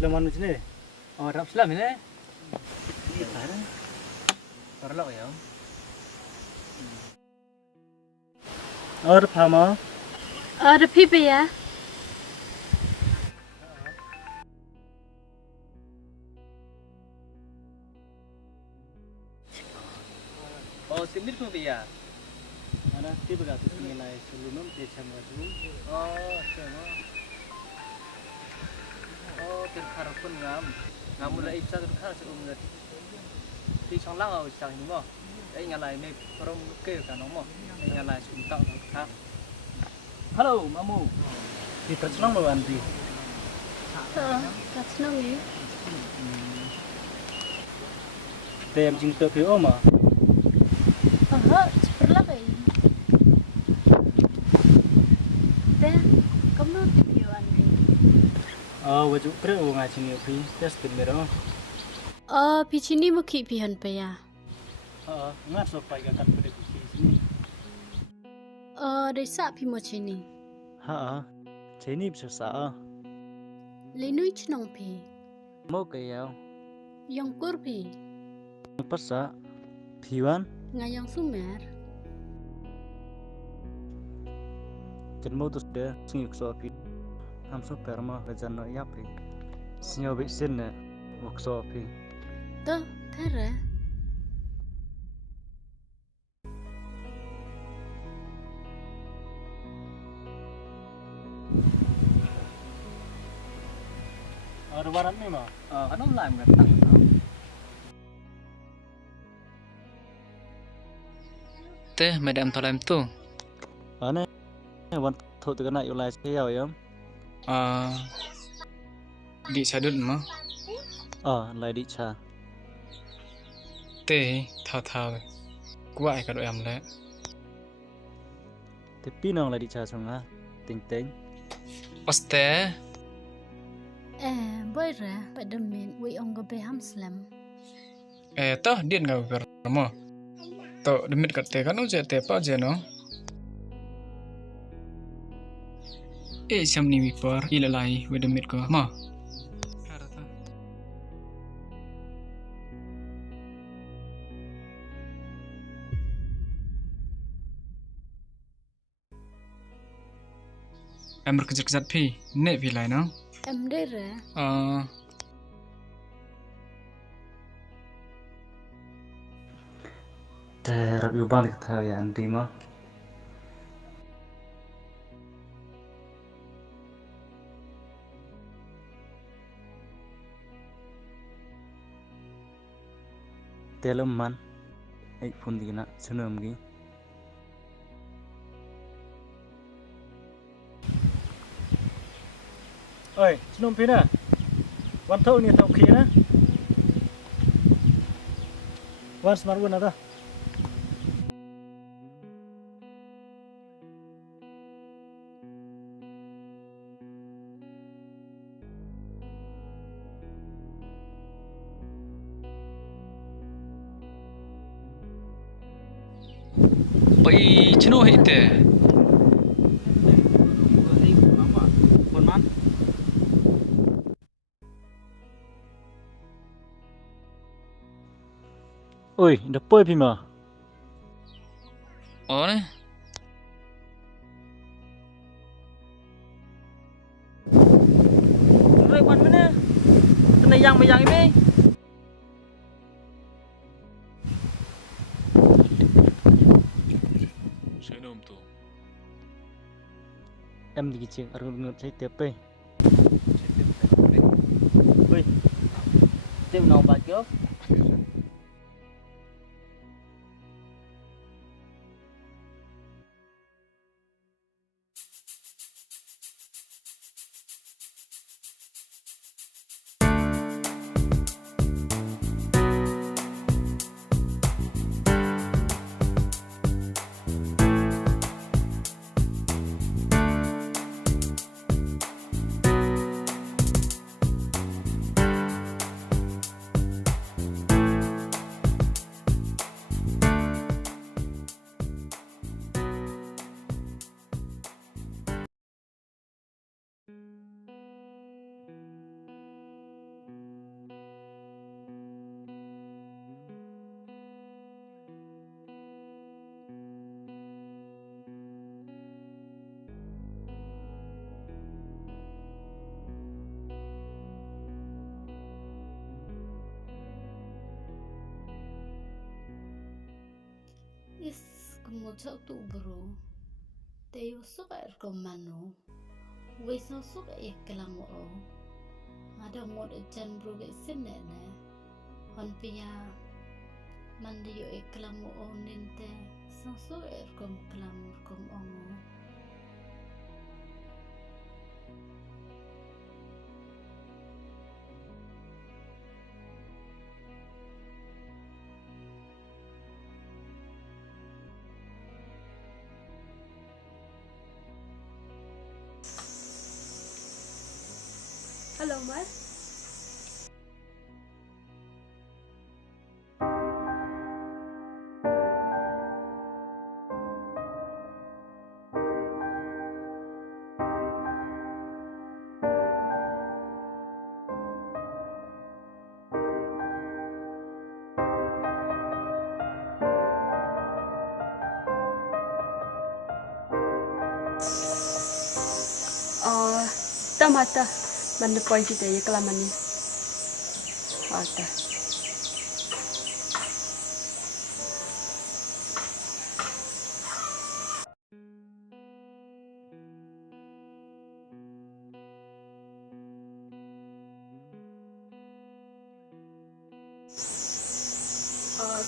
Selaman macam ni. Oh, rap Islam ini. Perlu ya. Or phama. Or pipi ya. Oh, simit pun ya. Ana ti baga tu nilai sulunum te chamra tu. Oh, sama. Oh, terkar pun ngam mulai ibsa terkar sebelum di Donlang au sang ni mo. Ai ngalai me from ke kan mo. Ai ngalai sunta tak. Halo, mamu. Ti tersenang lo anti. Dashanmi. Te am jing to pi oma. Perlu ke? Deh, kamu pipi andi. Waju pre o nga ching pi test mero. Pichini mukhi pihan pe ya. Ngat so pai ga kan pada pi sini. Desa pi mochini. Cheni bisa sa. Lenui chnong pi. Mo ke yao. Yang kur pi. Passah. Phiwan. Ngayang sumer. Kenmo tu de sing so pi. Ham so perma ga janno ya pi. Sinyo be sin ne muksor pi. Tuh, thara. Waran ni ma. Kan online kan tak. Teh, madam tolong tu. Ane wan thot tu kana yulai se yao yam. Di sadut mah. Lai di cha. Teh, thao. Kuat kalau am le. Te pinong lai di cha songa. Ting ting. Oste. Boy ra, pada min, we onggo be ham slam. Toh dia ngau ber mo. Toh demit kat te kan uje te pa je no. Sam ni mi par ilalai we demit ko ma. Am berkejat-kejat pi, nek pi lai no. Deh ra. Te rab yu bang ta ya anti ma. Telem man. Ai phun di na sunum gi. Oi, sunum pi na. Wan thau ni thau khi na. Wan smart wan ada. Pai chino hite. Oi, dah poi pi ma. Ore. Rek wan mana? Kena yang ini. Senom tu. Em di ching arung ngut sai tep pe. Oi. Tep nau ba kyo. Is kemudian tu bro. Tayo suka erkomano. Wes no suka kelang mo. Ada mod jan bro ke sinene. Hon pia mandi yo kelang mo nente. So erkom kelang erkom ongo. Hello, Mar. Mata mana point kita ya kelamaan ni. Ada.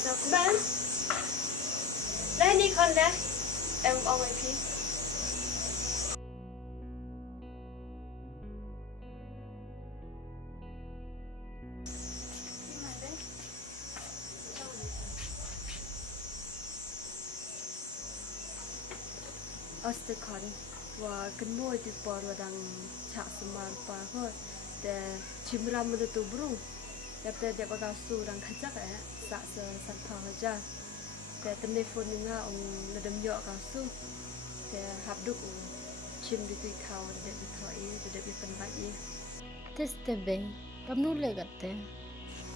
Sngawkmen. Lấy đi con đã. Em on my please. Actor-Kamni và cái nồi thì bỏ vào đằng chả sumar pa thôi để chim ram được tu bru để để vào su đằng khát chắc ấy sạ sờ sẵn thằng aja để telefon nga ông là đâm nhọ cao su để hấp được chim đi tùy khao để bị thổi để bị phân bại Tes tebe. Kamu legate.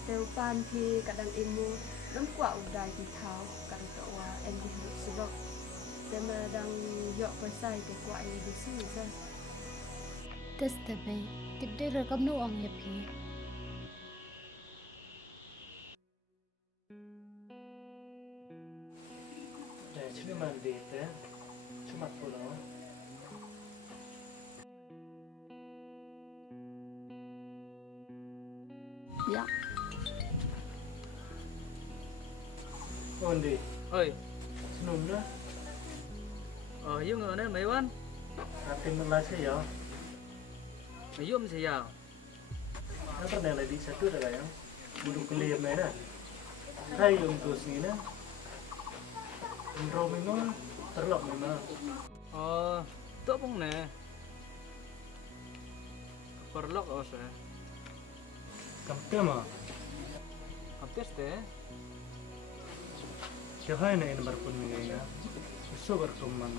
để pan thì cả đằng emu lắm quả ông đài tùy khao cả đằng cậu em đi học sư lộc để mà đang dọn quay sai để quậy đi xí ra. Tes tebe. Kibde ra kamu ong yapi. Cuma mandi teh, cuma pulau. Ya. Mandi, Oi, senum dah. yung ngene mấy wan. Hati Malaysia ya. Yum saya. Apa nih lagi satu dah yang buruk kuliah mana? Hai untuk sini na. Intro minum terlok mana? Tok pong nè. Perlok ose. Kamu mah? Apes teh. Siapa yang berpun ni ya? Besok berkumang.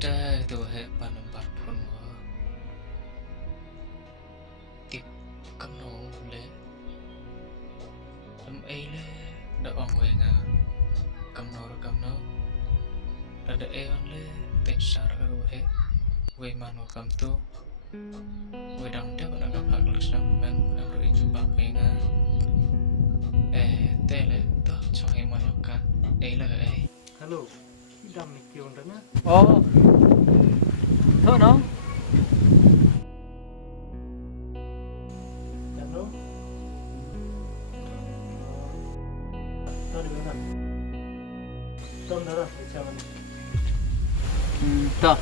Đây tôi hệ bàn bạc phun vào tiệp cầm nổ lệ lâm ấy lệ đã on về ngà cầm nổ đã để on lệ tết sa ra rồi hết về mà nó cầm tu về đằng trước đã gặp hạt lực sắm men đã rồi chụp bạc về ngà tê lệ đó cho em mà nó cả ấy là ấy. Halo, idam ni kion dah na? Thôi nó. Halo. Tahu di mana? Tom dah macam ni. Dah.